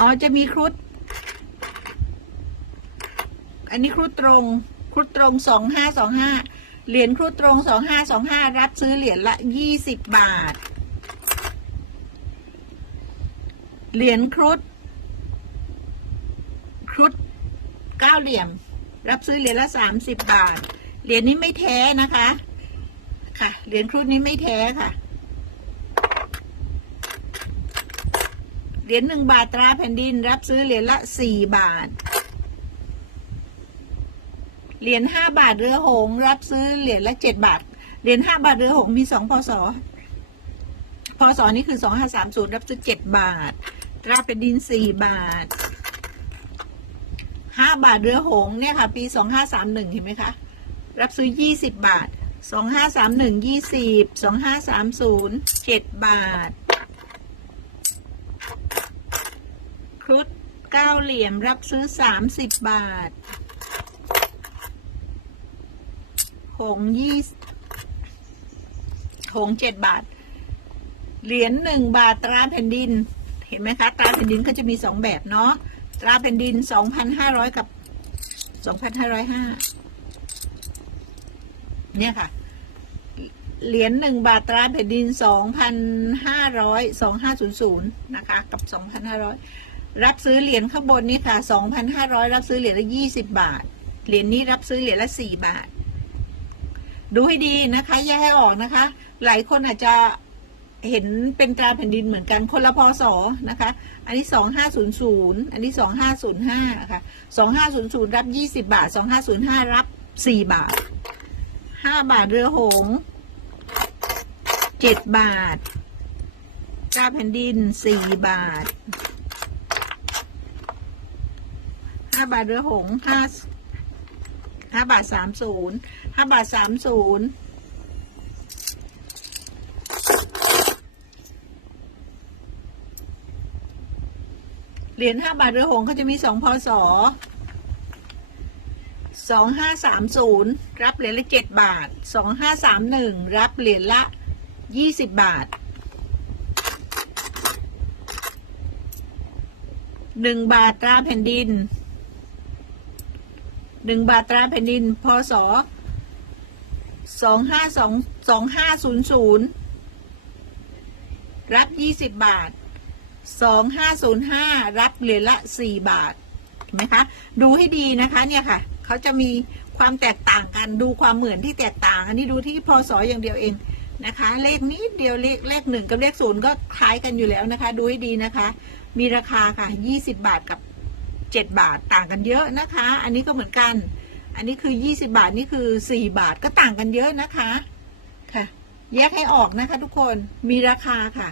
อ๋อจะมีครุฑอันนี้ครุฑตรงครุฑตรงสองห้าสองห้าเหรียญครุฑตรงสองห้าสองห้ารับซื้อเหรียญละยี่สิบบาท เหรียญครุฑครุฑเก้าเหลี่ยม รับซื้อเหรียญละสามสิบบาท เหรียญนี้ไม่แท้นะคะ ค่ะ เหรียญครุฑนี้ไม่แท้ค่ะ เหรียญหนึ่งบาทตราแผ่นดิน รับซื้อเหรียญละสี่บาท เหรียญห้าบาทเรือหงส์รับซื้อเหรียญละเจ็ดบาท เหรียญห้าบาทเรือหงส์มีสองพศพศนี่คือสองห้าสามศูนย์รับซื้อเจ็ดบาท ตราแผ่นดินสี่บาทห้าบาทเรือหงส์เนี่ยค่ะ ปีสองห้าสามหนึ่งเห็นไหมคะ รับซื้อยี่สิบบาทสองห้าสามหนึ่งยี่สิบสองห้าสามศูนย์เจ็ดบาท ค รุฑเก้าเหลี่ยมรับซื้อสามสิบบาท หงยี่หงเจ็ดบาท เหรียญหนึ่งบาทตราแผ่นดิน เห็นไหมคะ ตราแผ่นดินก็จะมีสองแบบเนาะ ตราแผ่นดินสองพันห้าร้อยกับสองพันห้าร้อยห้าเนี่ยค่ะ เหรียญหนึ่งบาทตราแผ่นดินสองพันห้าร้อยสองห้าศูนย์ศูนย์นะคะ กับสองพันห้าร้อย รับซื้อเหรียญข้างบนนี่ค่ะสองพันห้าร้อยรับซื้อเหรียญละยี่สิบบาท เหรียญนี้รับซื้อเหรียญละสี่บาท ดูให้ดีนะคะ แยกให้ออกนะคะ หลายคนอาจจะเห็นเป็นตราแผ่นดินเหมือนกันคนละพศนะคะ อันนี้สองห้าศูนย์ศูนย์อันนี้สองห้าศูนย์ห้าค่ะสองห้าศูนย์ศูนย์รับยี่สิบาทสองห้าศูนย์ห้ารับสี่บาทห้าบาทเรือหงส์เจ็ดบาทตราแผ่นดินสี่บาท ห้าบาทเรือหงห้าห้าบาทสามศูนย์ห้าบาทสามศูนย์เหรียญห้าบาทเรือหงเขาจะมีสองพศสองห้าสามศูนย์รับเหรียญละเจ็ดบาทสองห้าสามหนึ่งรับเหรียญละยี่สิบบาทหนึ่งบาทตราแผ่นดิน หนึ่งบาทตราแผ่นดิน พศสองห้าสองสองห้าศูนย์ศูนย์รับยี่สิบบาทสองห้าศูนย์ห้ารับเหรียญละสี่บาทเห็นไหมคะ ดูให้ดีนะคะเนี่ยค่ะ เขาจะมีความแตกต่างกันดูความเหมือนที่แตกต่าง อันนี้ดูที่พศอย่างเดียวเองนะคะ เลขนิดเดียวเลขเลขหนึ่งกับเลขศูนย์ก็คล้ายกันอยู่แล้วนะคะ ดูให้ดีนะคะ มีราคาค่ะยี่สิบาทกับ เจ็ดบาทต่างกันเยอะนะคะ อันนี้ก็เหมือนกัน อันนี้คือยี่สิบาทนี่คือสี่บาทก็ต่างกันเยอะนะคะค่ะ แยกให้ออกนะคะทุกคนมีราคาค่ะ